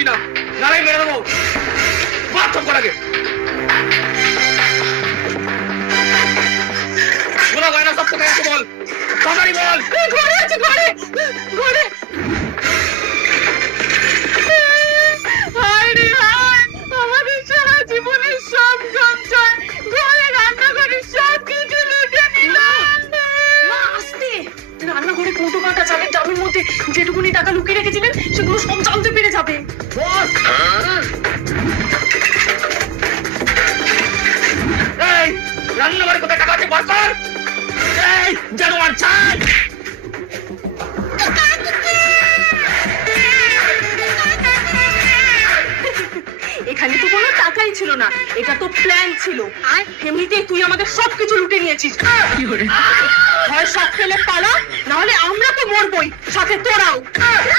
যাবি না, নারাই মেরে দেবো। বাথরুম কর আগে। বলা গয়না সব কোথায় আছে বল, তাড়াতাড়ি বল। ঘরে আছে, ঘরে ঘরে। হায় রে হায়, আমাদের সারা জীবনের সব সঞ্চয় ঘরে রান্নাঘরে সব কিছু লুটে নিল। মা আস্তে, রান্নাঘরে কৌটো কাটা চালের ডাবের মধ্যে যেটুকুনি টাকা লুকিয়ে রেখেছিলেন সেগুলো সব জানতে পেরে যাবে। বস, এই রান্নাঘরে কোথায় টাকা আছে বস কর। এই জানোয়ার ছাড়। এখানে তো কোনো টাকাই ছিল না, এটা তো প্ল্যান ছিল। আর এমনিতেই তুই আমাদের সবকিছু লুটে নিয়েছিস। হয় সব ফেলে পালা, নাহলে আমরা তো মরবই, সাথে তোরাও।